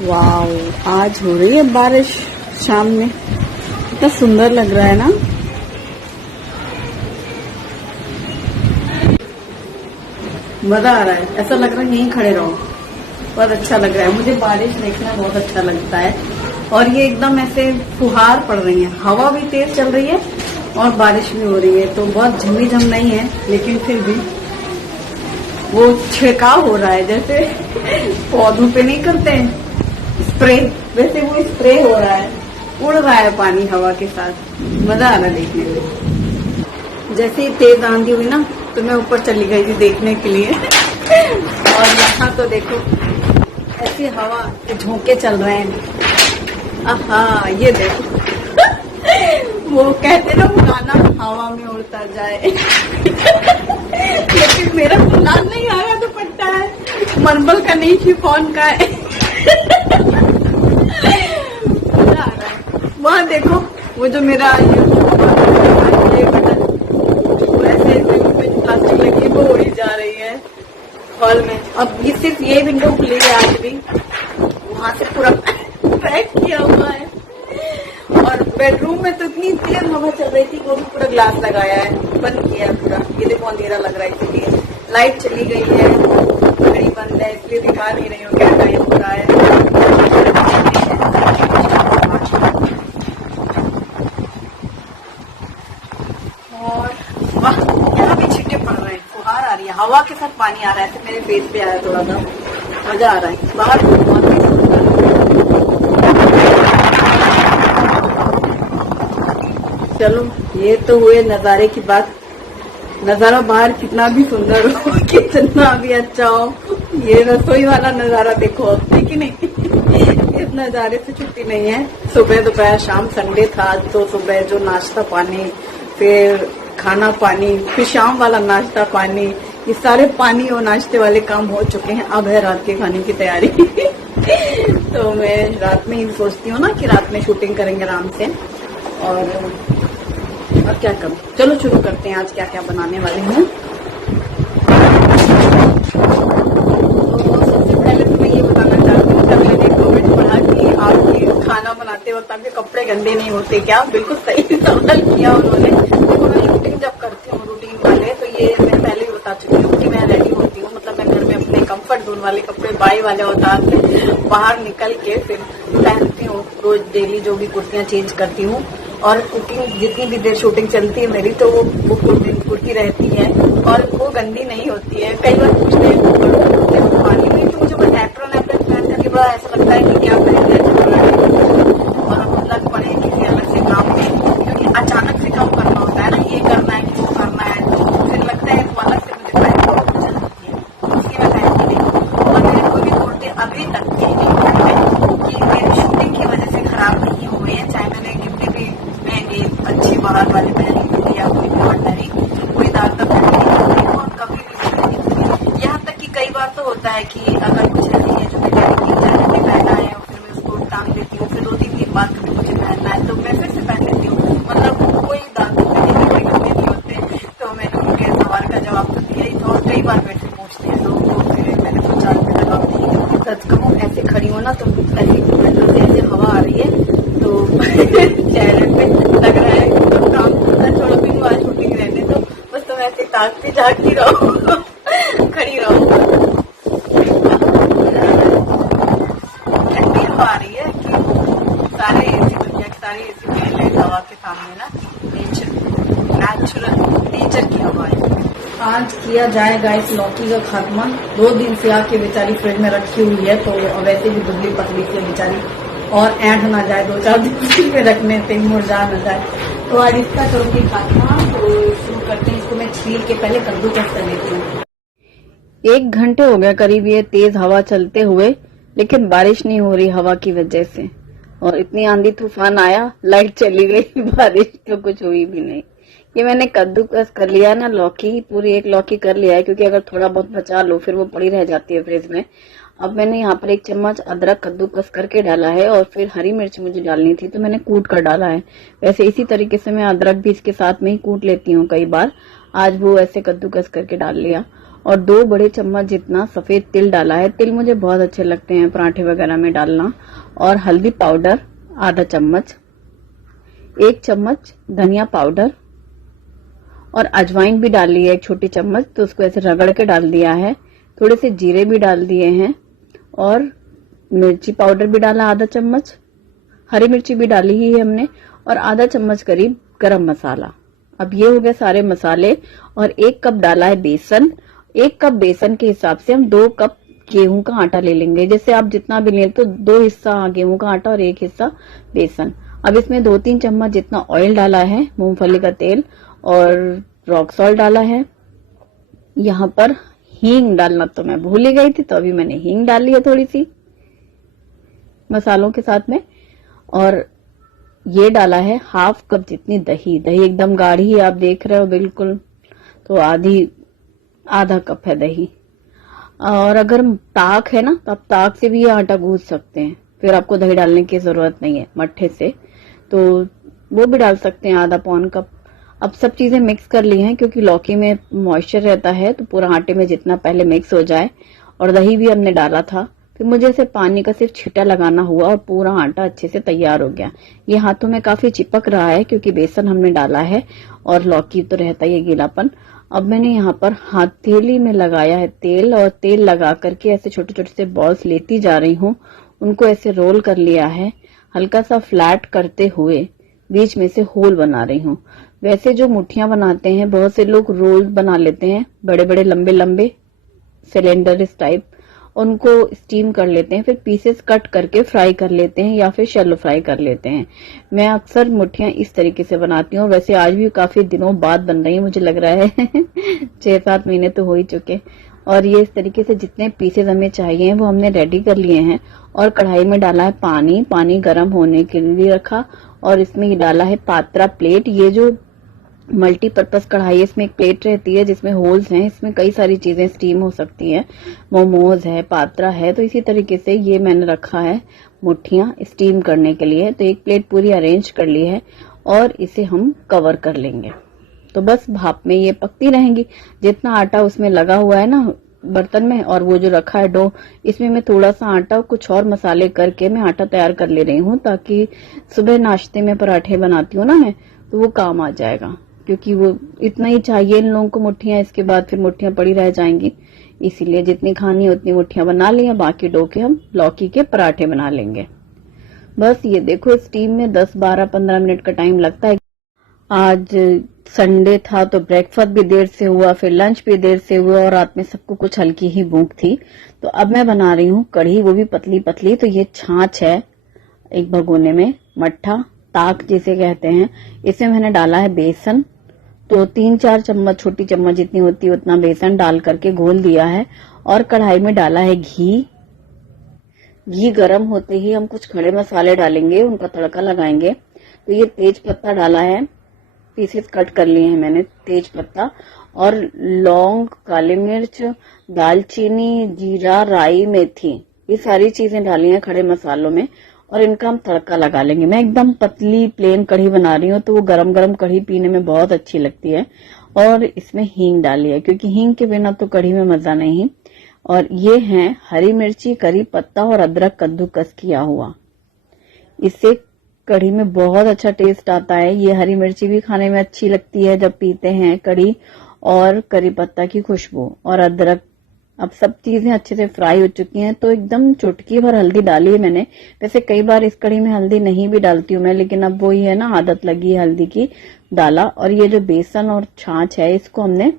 Wow, आज हो रही है बारिश शाम में। कितना सुंदर लग रहा है ना। मजा आ रहा है, ऐसा लग रहा है यहीं खड़े रहो। बहुत अच्छा लग रहा है, मुझे बारिश देखना बहुत अच्छा लगता है। और ये एकदम ऐसे फुहार पड़ रही है, हवा भी तेज चल रही है और बारिश भी हो रही है। तो बहुत झमाझम नहीं है, लेकिन फिर भी वो छिड़काव हो रहा है, जैसे पौधों पे नहीं करते हैं स्प्रे, वैसे वो स्प्रे हो रहा है, उड़ रहा है पानी हवा के साथ। मजा आ रहा है देखने में। जैसे ही तेज आंधी हुई ना, तो मैं ऊपर चली गई थी देखने के लिए। और यहाँ तो देखो ऐसी हवा के झोंके चल रहे हैं। आहा, ये देखो। वो कहते ना गाना हवा में उड़ता जाए। लेकिन मेरा फुलान नहीं आया, दुपट्टा है मरमल का, नहीं शिफॉन का है। मजा आ रहा है। वहाँ देखो वो जो मेरा ये बटन, वो ऐसे प्लास्टिक लगी, वो उड़ी जा रही है हॉल में। अब ये सिर्फ ये विंडो खुली है आज भी, वहां से पूरा पैक किया हुआ है। और बेडरूम में तो इतनी तेज हवा चल रही थी, वो भी पूरा ग्लास लगाया है, बंद किया है पूरा। ये देखो अंधेरा लग रहा है, इसलिए लाइट चली गई है, घड़ी बंद है, इसलिए दिखा नहीं रही हूँ क्या टाइम हो रहा है। और वाह, यहाँ भी छींटे पड़ रहे हैं, फुहार आ रही है, हवा के साथ पानी आ रहा है। तो मेरे फेस पे आया, थोड़ा सा मजा आ रहा है। बाहर चलो, ये तो हुए नजारे की बात। नजारा बाहर कितना भी सुंदर हो, कितना भी अच्छा हो, ये रसोई वाला नजारा देखो अब, कि नहीं। इस नजारे से छुट्टी नहीं है। सुबह दोपहर शाम, संडे था तो सुबह जो नाश्ता पानी, फिर खाना पानी, फिर शाम वाला नाश्ता पानी, ये सारे पानी और नाश्ते वाले काम हो चुके हैं। अब है रात के खाने की तैयारी। तो मैं रात में ही सोचती हूँ ना कि रात में शूटिंग करेंगे आराम से। और क्या करूं, चलो शुरू करते हैं। आज क्या क्या बनाने वाले हैं। तो सबसे पहले तो मैं ये बताना चाहती हूँ, जब मैंने कमेंट पढ़ा कि आपके खाना बनाते वक्त आपके कपड़े गंदे नहीं होते क्या, बिल्कुल सही सवाल किया उन्होंने। तो मैं शूटिंग जब करती हूँ रूटीन वाले, तो ये मैं पहले ही बता चुकी हूँ कि मैं रेडी होती हूँ, मतलब मैं घर में अपने कंफर्ट जोन वाले कपड़े बाई वाले अवतार से बाहर निकल के फिर पहनती हूँ। रोज डेली जो भी कुर्तियाँ चेंज करती हूँ। और कुकिंग जितनी भी देर शूटिंग चलती है मेरी, तो वो कुर्ती रहती है और वो गंदी नहीं होती है। कई बार पूछते हैं पानी में, तो मुझे बस एप्रन पहन करके बड़ा ऐसा लगता है कि क्या पहन और अब लग पड़े किसी अलग से काम में, क्योंकि अचानक से काम करना होता है ना, ये करना है वो करना है, तो फिर लगता है वो अलग से मुझे पहन बहुत अच्छा लगती है, इसलिए मैं पहनती नहीं हूँ। और मैंने कोई भी कुर्ते अभी तक के नहीं पहने कि मेरी शूटिंग की वजह से खराब नहीं हुए हैं, चाहे मैंने कितने भी महंगे अच्छे बाहर वाले पहने होंगे या कोई भी ऑर्डनरी, कोई दाग तक पहने और कभी भी। यहाँ तक कि कई बार तो होता है कि अगर कुछ ऐसी है जो मैंने पहना है और फिर मैं उसको टांग देती हूँ, फिर 2-3 दिन बाद कभी मुझे पहनना है तो मैं फिर से पहन लेती हूँ, मतलब कोई दाग नहीं होते। तो मैंने उनके सवाल का जवाब तो दिया ही था। और कई बार मेरे से पूछते हैं लोग, तो फिर मैंने सोचा जवाब नहीं, सच कहूँ ऐसे खड़ी हो ना, तो ऐसे हवा आ रही है तो चेहरे पे लग रहा है तो काम करना छोड़ो, भी आज शूटिंग रहने तो बस तुम ऐसे ताकती झाँकती रहो, खड़ी रहो। ऐसी हवा आ रही है कि सारे ऐसी दुनिया के सारे ऐसी पहले हवा के सामने ना नेचर की हवा है। आज किया जाएगा इस लौकी का खात्मा। 2 दिन से आके बेचारी फ्रिज में रखी हुई है, तो वैसे भी दुबली पतली से बेचारी, और ऐंठ ना जाए 2-4 दिन में रखने से, मुरझा न जाए। तो आज इसका करूंगी खात्मा। तो शुरू करते हैं। इसको मैं छील के पहले कद्दूकस कर लेती हूँ। 1 घंटे हो गया करीब ये तेज हवा चलते हुए, लेकिन बारिश नहीं हो रही हवा की वजह से। और इतनी आंधी तूफान आया, लाइट चली गई, बारिश तो कुछ हुई भी नहीं। ये मैंने कद्दूकस कर लिया ना, लौकी पूरी 1 लौकी कर लिया है, क्योंकि अगर थोड़ा बहुत बचा लो फिर वो पड़ी रह जाती है फ्रिज में। अब मैंने यहाँ पर 1 चम्मच अदरक कद्दूकस करके डाला है, और फिर हरी मिर्च मुझे डालनी थी तो मैंने कूट कर डाला है। वैसे इसी तरीके से मैं अदरक भी इसके साथ में ही कूट लेती हूँ कई बार, आज वो ऐसे कद्दूकस करके डाल लिया। और 2 बड़े चम्मच जितना सफेद तिल डाला है। तिल मुझे बहुत अच्छे लगते हैं पराठे वगैरह में डालना। और हल्दी पाउडर आधा चम्मच, 1 चम्मच धनिया पाउडर, और अजवाइन भी डाल ली है 1 छोटी चम्मच, तो उसको ऐसे रगड़ के डाल दिया है। थोड़े से जीरे भी डाल दिए हैं, और मिर्ची पाउडर भी डाला आधा चम्मच, हरी मिर्ची भी डाली ही है हमने, और आधा चम्मच करीब गरम मसाला। अब ये हो गए सारे मसाले। और 1 कप डाला है बेसन। 1 कप बेसन के हिसाब से हम 2 कप गेहूं का आटा ले लेंगे। जैसे आप जितना भी लें तो 2 हिस्सा गेहूं का आटा और 1 हिस्सा बेसन। अब इसमें 2-3 चम्मच जितना ऑयल डाला है, मूंगफली का तेल, और रॉक सॉल्ट डाला है। यहाँ पर हींग डालना तो मैं भूल ही गई थी, तो अभी मैंने हींग डाली है थोड़ी सी मसालों के साथ में। और ये डाला है हाफ कप जितनी दही। दही एकदम गाढ़ी है, आप देख रहे हो बिल्कुल, तो आधा कप है दही। और अगर ताक है ना, तो आप ताक से भी ये आटा गूंथ सकते हैं, फिर आपको दही डालने की जरूरत नहीं है मट्ठे से, तो वो भी डाल सकते हैं आधा पौन कप। अब सब चीजें मिक्स कर ली हैं, क्योंकि लौकी में मॉइस्चर रहता है, तो पूरा आटे में जितना पहले मिक्स हो जाए। और दही भी हमने डाला था। फिर मुझे इसे पानी का सिर्फ छींटा लगाना हुआ और पूरा आटा अच्छे से तैयार हो गया। ये हाथों में काफी चिपक रहा है, क्योंकि बेसन हमने डाला है और लौकी तो रहता ही है गीलापन। अब मैंने यहाँ पर हथेली में लगाया है तेल, और तेल लगा करके ऐसे छोटे छोटे से बॉल्स लेती जा रही हूँ। उनको ऐसे रोल कर लिया है, हल्का सा फ्लैट करते हुए बीच में से होल बना रही हूँ। वैसे जो मुठियां बनाते हैं, बहुत से लोग रोल बना लेते हैं, बड़े बड़े लंबे लंबे सिलेंडर इस टाइप, उनको स्टीम कर लेते हैं, फिर पीसेस कट करके फ्राई कर लेते हैं, या फिर शैलो फ्राई कर लेते हैं। मैं अक्सर मुठियां इस तरीके से बनाती हूँ। वैसे आज भी काफी दिनों बाद बन रही है, मुझे लग रहा है 6-7 महीने तो हो ही चुके। और ये इस तरीके से जितने पीसेस हमें चाहिए वो हमने रेडी कर लिए हैं। और कढ़ाई में डाला है पानी, पानी गर्म होने के लिए रखा, और इसमें ये डाला है पात्रा प्लेट। ये जो मल्टीपर्पज कढ़ाई है, इसमें एक प्लेट रहती है जिसमें होल्स हैं, इसमें कई सारी चीजें स्टीम हो सकती हैं, मोमोज है, पात्रा है। तो इसी तरीके से ये मैंने रखा है मुठियां स्टीम करने के लिए। तो एक प्लेट पूरी अरेंज कर ली है, और इसे हम कवर कर लेंगे। तो बस भाप में ये पकती रहेंगी। जितना आटा उसमें लगा हुआ है ना बर्तन में, और वो जो रखा है डो, इसमें मैं थोड़ा सा आटा कुछ और मसाले करके मैं आटा तैयार कर ले रही हूँ, ताकि सुबह नाश्ते में पराठे बनाती हूँ ना मैं, तो वो काम आ जाएगा। क्योंकि वो इतना ही चाहिए इन लोगों को मुठियां, इसके बाद फिर मुठियां पड़ी रह जाएंगी, इसीलिए जितनी खानी है उतनी मुठियां बना ली है। बाकी डो के हम लौकी के पराठे बना लेंगे। बस ये देखो, स्टीम में 10, 12, 15 मिनट का टाइम लगता है। आज संडे था तो ब्रेकफास्ट भी देर से हुआ, फिर लंच भी देर से हुआ, और रात में सबको कुछ हल्की ही भूख थी। तो अब मैं बना रही हूँ कढ़ी, वो भी पतली पतली। तो ये छाछ है एक भगोने में, मट्ठा ताक जिसे कहते हैं। इसमें मैंने डाला है बेसन, तो 3-4 चम्मच, छोटी चम्मच जितनी होती है उतना बेसन डाल करके घोल दिया है। और कढ़ाई में डाला है घी। घी गर्म होते ही हम कुछ खड़े मसाले डालेंगे, उनका तड़का लगाएंगे। तो ये तेज पत्ता डाला है, पीसेस कट कर लिए हैं मैंने तेज पत्ता, और लौंग, काली मिर्च, दालचीनी, जीरा, राई, मेथी, ये सारी चीजें डाली हैं खड़े मसालों में, और इनका हम तड़का लगा लेंगे। मैं एकदम पतली प्लेन कढ़ी बना रही हूँ, तो वो गरम गरम कढ़ी पीने में बहुत अच्छी लगती है। और इसमें हींग डाली है, क्योंकि हींग के बिना तो कढ़ी में मजा नहीं। और ये है हरी मिर्ची, करी पत्ता और अदरक कद्दूकस किया हुआ। इससे कढ़ी में बहुत अच्छा टेस्ट आता है। ये हरी मिर्ची भी खाने में अच्छी लगती है जब पीते हैं कढ़ी, और करी पत्ता की खुशबू और अदरक। अब सब चीजें अच्छे से फ्राई हो चुकी हैं, तो एकदम चुटकी भर हल्दी डाली है मैंने। वैसे कई बार इस कढ़ी में हल्दी नहीं भी डालती हूँ मैं, लेकिन अब वो ही है ना, आदत लगी है हल्दी की, डाला। और ये जो बेसन और छाछ है, इसको हमने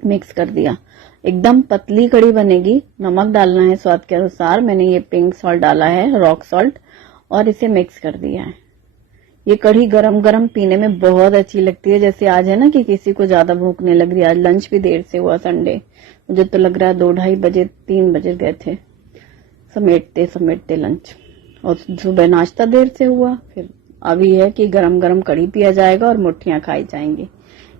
मिक्स कर दिया। एकदम पतली कढ़ी बनेगी। नमक डालना है स्वाद के अनुसार, मैंने ये पिंक सॉल्ट डाला है, रॉक सॉल्ट, और इसे मिक्स कर दिया है। ये कढ़ी गरम गरम पीने में बहुत अच्छी लगती है। जैसे आज है ना कि किसी को ज्यादा भूख नहीं लग रही, आज लंच भी देर से हुआ संडे, मुझे तो लग रहा है 2-2:30 बजे 3 बजे गए थे समेटते समेटते लंच, और सुबह नाश्ता देर से हुआ। फिर अभी है कि गरम गरम कढ़ी पिया जाएगा और मुठियां खाई जाएंगी।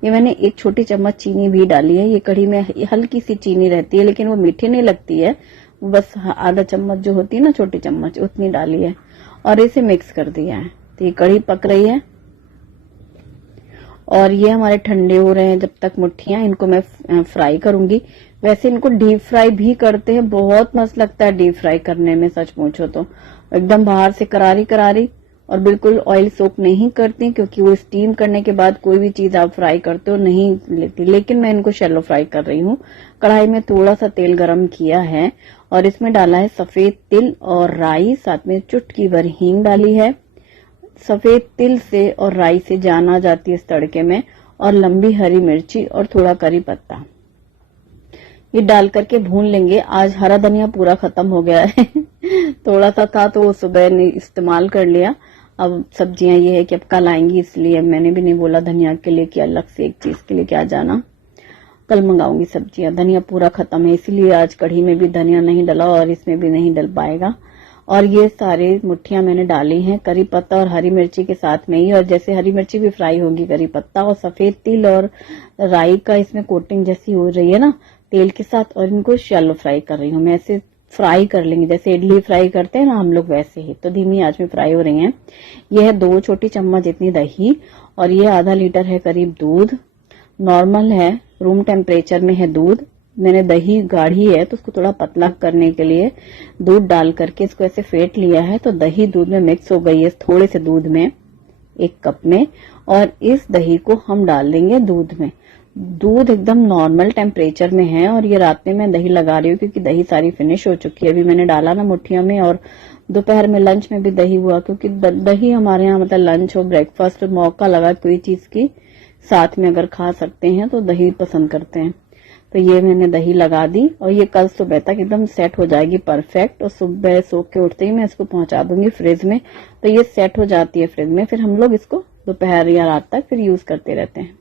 ये मैंने 1 छोटी चम्मच चीनी भी डाली है। ये कढ़ी में हल्की सी चीनी रहती है, लेकिन वो मीठी नहीं लगती है, बस आधा चम्मच जो होती है ना, छोटी चम्मच, उतनी डाली है, और इसे मिक्स कर दिया है। तो ये कढ़ी पक रही है, और ये हमारे ठंडे हो रहे हैं जब तक मुट्ठियां, इनको मैं फ्राई करूंगी। वैसे इनको डीप फ्राई भी करते हैं, बहुत मस्त लगता है डीप फ्राई करने में, सच पूछो तो एकदम बाहर से करारी करारी और बिल्कुल ऑयल सोक नहीं करती, क्योंकि वो स्टीम करने के बाद कोई भी चीज आप फ्राई करते हो नहीं लेती। लेकिन मैं इनको शैलो फ्राई कर रही हूँ। कढ़ाई में थोड़ा सा तेल गरम किया है और इसमें डाला है सफेद तिल और राई, साथ में चुटकी भर हींग डाली है। सफेद तिल से और राई से जान आ जाती है इस तड़के में, और लंबी हरी मिर्ची और थोड़ा करी पत्ता ये डाल करके भून लेंगे। आज हरा धनिया पूरा खत्म हो गया है थोड़ा सा था तो वो सुबह ने इस्तेमाल कर लिया। अब सब्जियां ये है कि अब कल आएंगी, इसलिए मैंने भी नहीं बोला धनिया के लिए कि अलग से एक चीज के लिए क्या जाना, कल मंगाऊंगी सब्जियां। धनिया पूरा खत्म है, इसीलिए आज कढ़ी में भी धनिया नहीं डला और इसमें भी नहीं डल पाएगा। और ये सारे मुट्ठियां मैंने डाली हैं करी पत्ता और हरी मिर्ची के साथ में ही, और जैसे हरी मिर्ची भी फ्राई होगी करी पत्ता और सफेद तिल और राई का इसमें कोटिंग जैसी हो रही है ना तेल के साथ, और इनको शैलो फ्राई कर रही हूँ मैं। ऐसे फ्राई कर लेंगे जैसे इडली फ्राई करते हैं ना हम लोग, वैसे ही। तो धीमी आंच में फ्राई हो रही हैं। यह है 2 छोटी चम्मच इतनी दही, और ये आधा लीटर है करीब दूध। नॉर्मल है, रूम टेम्परेचर में है दूध। मैंने दही गाढ़ी है तो उसको थोड़ा पतला करने के लिए दूध डाल करके इसको ऐसे फेंट लिया है, तो दही दूध में मिक्स हो गई है थोड़े से दूध में, 1 कप में। और इस दही को हम डाल देंगे दूध में। दूध एकदम नॉर्मल टेम्परेचर में है, और ये रात में मैं दही लगा रही हूँ क्योंकि दही सारी फिनिश हो चुकी है। अभी मैंने डाला ना मुट्ठियों में, और दोपहर में लंच में भी दही हुआ, क्योंकि दही हमारे यहाँ मतलब लंच हो ब्रेकफास्ट मौका लगा कोई चीज की साथ में अगर खा सकते हैं तो दही पसंद करते हैं। तो ये मैंने दही लगा दी, और ये कल सुबह तक एकदम सेट हो जाएगी परफेक्ट। और सुबह सो के उठते ही मैं इसको पहुंचा दूंगी फ्रिज में, तो ये सेट हो जाती है फ्रिज में। फिर हम लोग इसको दोपहर या रात तक फिर यूज करते रहते हैं।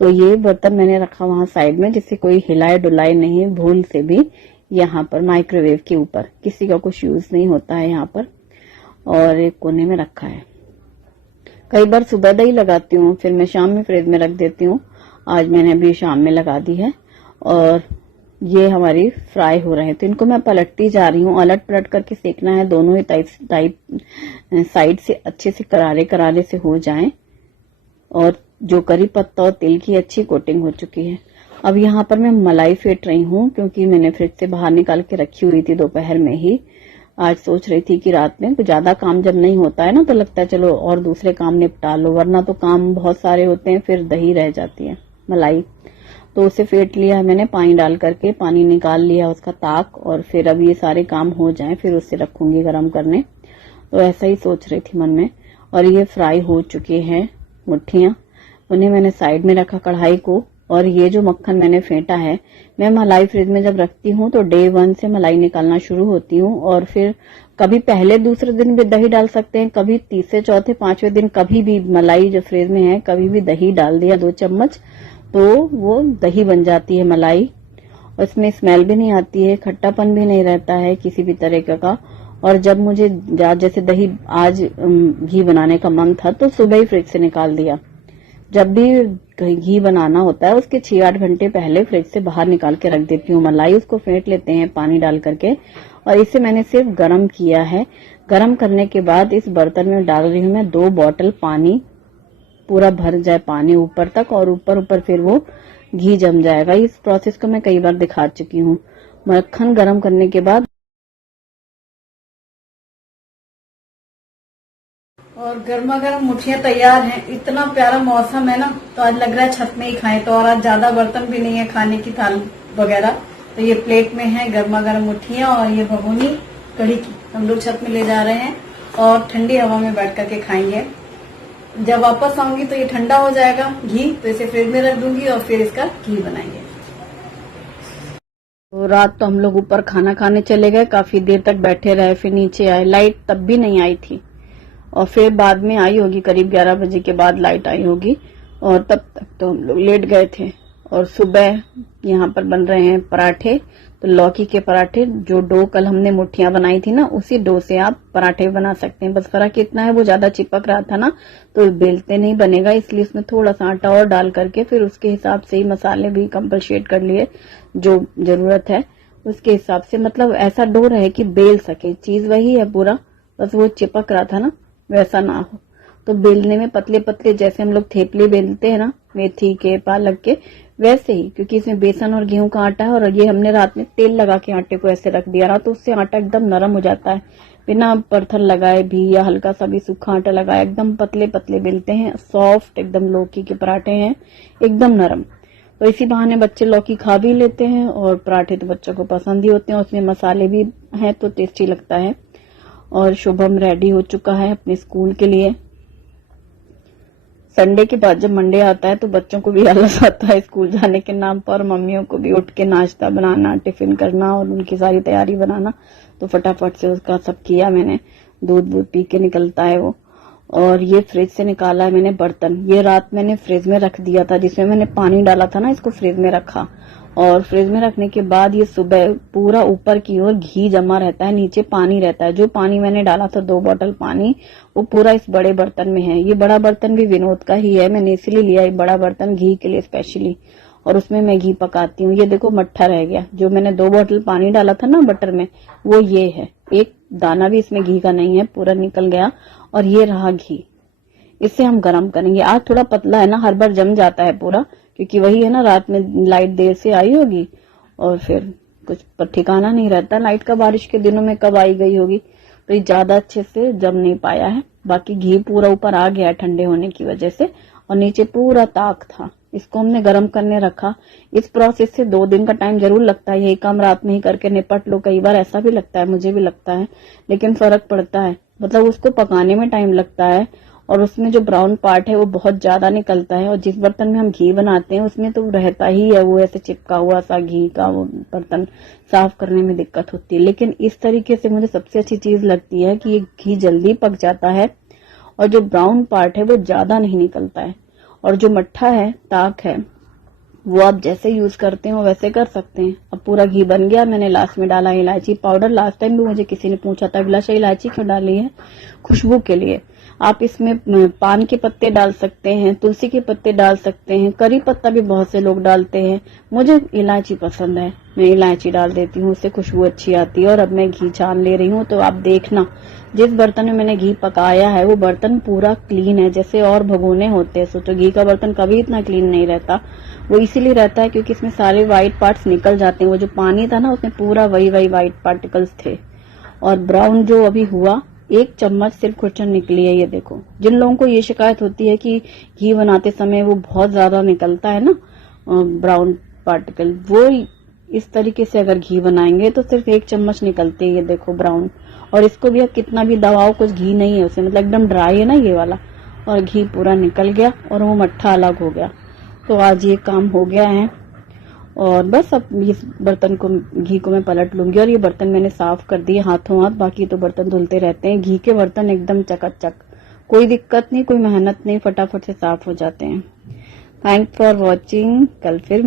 तो ये बर्तन मैंने रखा वहां साइड में, जिससे कोई हिलाए डुलाए नहीं भूल से भी। यहाँ पर माइक्रोवेव के ऊपर किसी का कुछ यूज नहीं होता है यहाँ पर, और एक कोने में रखा है। कई बार सुबह दही लगाती हूँ, फिर मैं शाम में फ्रिज में रख देती हूँ। आज मैंने अभी शाम में लगा दी है। और ये हमारी फ्राई हो रहे हैं, तो इनको मैं पलटती जा रही हूँ। अलट पलट करके सेकना है, दोनों ही साइड से अच्छे से करारे करारे से हो जाएं। और जो करी पत्ता और तिल की अच्छी कोटिंग हो चुकी है। अब यहाँ पर मैं मलाई फेंट रही हूँ, क्योंकि मैंने फ्रिज से बाहर निकाल के रखी हुई थी दोपहर में ही। आज सोच रही थी कि रात में कुछ ज्यादा काम जब नहीं होता है ना, तो लगता है चलो और दूसरे काम निपटा लो, वरना तो काम बहुत सारे होते हैं, फिर दही रह जाती है मलाई। तो उसे फेंट लिया है मैंने पानी डाल करके, पानी निकाल लिया उसका ताक, और फिर अब ये सारे काम हो जाएं फिर उससे रखूंगी गरम करने। तो ऐसा ही सोच रही थी मन में। और ये फ्राई हो चुके हैं मुट्ठियां, उन्हें मैंने साइड में रखा कढ़ाई को। और ये जो मक्खन मैंने फेंटा है, मैं मलाई फ्रिज में जब रखती हूँ तो डे 1 से मलाई निकालना शुरू होती हूँ, और फिर कभी पहले दूसरे दिन भी दही डाल सकते हैं, कभी तीसरे चौथे पांचवें दिन कभी भी मलाई जो फ्रिज में है कभी भी दही डाल दिया 2 चम्मच, तो वो दही बन जाती है मलाई। और इसमें स्मेल भी नहीं आती है, खट्टापन भी नहीं रहता है किसी भी तरीके का। और जब मुझे जैसे दही आज घी बनाने का मन था तो सुबह ही फ्रिज से निकाल दिया। जब भी घी बनाना होता है उसके 6-8 घंटे पहले फ्रिज से बाहर निकाल के रख देती हूँ मलाई। उसको फेंट लेते हैं पानी डाल करके, और इसे मैंने सिर्फ गरम किया है। गरम करने के बाद इस बर्तन में डाल रही हूँ मैं 2 बॉटल पानी, पूरा भर जाए पानी ऊपर तक, और ऊपर फिर वो घी जम जाएगा। इस प्रोसेस को मैं कई बार दिखा चुकी हूँ। मक्खन गरम करने के बाद और गर्मा गर्म मुठियां तैयार हैं। इतना प्यारा मौसम है ना, तो आज लग रहा है छत में ही खाएं। तो और आज ज्यादा बर्तन भी नहीं है खाने की थाल वगैरह, तो ये प्लेट में है गर्मा गर्म मुठियां, और ये भगोनी कढ़ी की हम लोग छत में ले जा रहे हैं और ठंडी हवा में बैठ करके खाएंगे। जब वापस आऊंगी तो ये ठंडा हो जाएगा घी, तो इसे फ्रिज में रख दूंगी और फिर इसका घी बनाएंगे। तो रात तो हम लोग ऊपर खाना खाने चले गए, काफी देर तक बैठे रहे, फिर नीचे आए। लाइट तब भी नहीं आई थी, और फिर बाद में आई होगी, करीब 11 बजे के बाद लाइट आई होगी, और तब तक तो हम लोग लेट गए थे। और सुबह यहाँ पर बन रहे हैं पराठे, तो लौकी के पराठे। जो डो कल हमने मुट्ठियां बनाई थी ना, उसी डो से आप पराठे बना सकते हैं। बस फर्क इतना है वो ज्यादा चिपक रहा था ना, तो बेलते नहीं बनेगा, इसलिए उसमें थोड़ा सा आटा और डाल करके फिर उसके हिसाब से ही मसाले भी कंपलशेट कर लिए जो जरूरत है उसके हिसाब से। मतलब ऐसा डो रहे कि बेल सके, चीज वही है पूरा, बस वो चिपक रहा था ना, वैसा ना हो। तो बेलने में पतले पतले, जैसे हम लोग थेपले बेलते हैं ना मेथी के पालक के, वैसे ही, क्योंकि इसमें बेसन और गेहूं का आटा है और ये हमने रात में तेल लगा के आटे को ऐसे रख दिया ना, तो उससे आटा एकदम नरम हो जाता है, बिना पत्थर लगाए भी या हल्का सा भी सूखा आटा लगाए एकदम पतले पतले बेलते हैं, सॉफ्ट एकदम लौकी के पराठे हैं, एकदम नरम। तो इसी बहाने बच्चे लौकी खा भी लेते हैं और पराठे तो बच्चों को पसंद ही होते हैं, उसमें मसाले भी हैं तो टेस्टी लगता है। और शुभम रेडी हो चुका है अपने स्कूल के लिए। संडे के बाद जब मंडे आता है तो बच्चों को भी आलस आता है स्कूल जाने के नाम पर, मम्मियों को भी उठ के नाश्ता बनाना, टिफिन करना और उनकी सारी तैयारी बनाना, तो फटाफट से उसका सब किया मैंने। दूध वूध पी के निकलता है वो। और ये फ्रिज से निकाला है मैंने बर्तन, ये रात मैंने फ्रिज में रख दिया था, जिसमें मैंने पानी डाला था ना, इसको फ्रिज में रखा, और फ्रिज में रखने के बाद ये सुबह पूरा ऊपर की ओर घी जमा रहता है, नीचे पानी रहता है। जो पानी मैंने डाला था 2 बॉटल पानी, वो पूरा इस बड़े बर्तन में है। ये बड़ा बर्तन भी विनोद का ही है, मैंने इसलिए लिया ये बड़ा बर्तन घी के लिए स्पेशली, और उसमें मैं घी पकाती हूँ। ये देखो मट्ठा रह गया, जो मैंने 2 बॉटल पानी डाला था ना बटर में, वो ये है, एक दाना भी इसमें घी का नहीं है, पूरा निकल गया। और ये रहा घी, इससे हम गरम करेंगे। आज थोड़ा पतला है ना, हर बार जम जाता है पूरा, क्योंकि वही है ना, रात में लाइट देर से आई होगी और फिर कुछ ठिकाना नहीं रहता लाइट का, बारिश के दिनों में कब आई गई होगी, तो ये ज्यादा अच्छे से जम नहीं पाया है। बाकी घी पूरा ऊपर आ गया है ठंडे होने की वजह से, और नीचे पूरा ताक था। इसको हमने गर्म करने रखा। इस प्रोसेस से 2 दिन का टाइम जरूर लगता है, यही काम रात में ही करके निपट लो, कई बार ऐसा भी लगता है, मुझे भी लगता है, लेकिन फर्क पड़ता है। मतलब उसको पकाने में टाइम लगता है और उसमें जो ब्राउन पार्ट है वो बहुत ज्यादा निकलता है, और जिस बर्तन में हम घी बनाते हैं उसमें तो रहता ही है वो ऐसे चिपका हुआ सा घी का, वो बर्तन साफ करने में दिक्कत होती है। लेकिन इस तरीके से मुझे सबसे अच्छी चीज लगती है कि ये घी जल्दी पक जाता है और जो ब्राउन पार्ट है वो ज्यादा नहीं निकलता है। और जो मट्ठा है, ताक है, वो आप जैसे यूज करते हो वैसे कर सकते हैं। अब पूरा घी बन गया, मैंने लास्ट में डाला इलायची पाउडर। लास्ट टाइम भी मुझे किसी ने पूछा था अभिलाषा इलायची क्यों डाली है, खुशबू के लिए। आप इसमें पान के पत्ते डाल सकते हैं, तुलसी के पत्ते डाल सकते हैं, करी पत्ता भी बहुत से लोग डालते हैं, मुझे इलायची पसंद है, मैं इलायची डाल देती हूँ, उससे खुशबू अच्छी आती है। और अब मैं घी छान ले रही हूँ, तो आप देखना जिस बर्तन में मैंने घी पकाया है वो बर्तन पूरा क्लीन है, जैसे और भगोने होते हैं। सोचो घी का बर्तन कभी इतना क्लीन नहीं रहता, वो इसीलिए रहता है क्योंकि इसमें सारे व्हाइट पार्ट्स निकल जाते हैं। वो जो पानी था ना उसमें पूरा वही व्हाइट पार्टिकल्स थे। और ब्राउन जो अभी हुआ, 1 चम्मच सिर्फ खुरचन निकली है, ये देखो। जिन लोगों को ये शिकायत होती है कि घी बनाते समय वो बहुत ज्यादा निकलता है ना ब्राउन पार्टिकल, वो इस तरीके से अगर घी बनाएंगे तो सिर्फ 1 चम्मच निकलते हैं, ये देखो ब्राउन। और इसको भी अब कितना भी दबाओ कुछ घी नहीं है उसमें, मतलब एकदम ड्राई है ना ये वाला, और घी पूरा निकल गया और वो मट्ठा अलग हो गया। तो आज ये काम हो गया है और बस अब इस बर्तन को, घी को मैं पलट लूंगी। और ये बर्तन मैंने साफ कर दिए हाथों हाथ, बाकी तो बर्तन धुलते रहते हैं। घी के बर्तन एकदम चकाचक, कोई दिक्कत नहीं, कोई मेहनत नहीं, फटाफट से साफ हो जाते हैं। Thanks for watching. कल फिर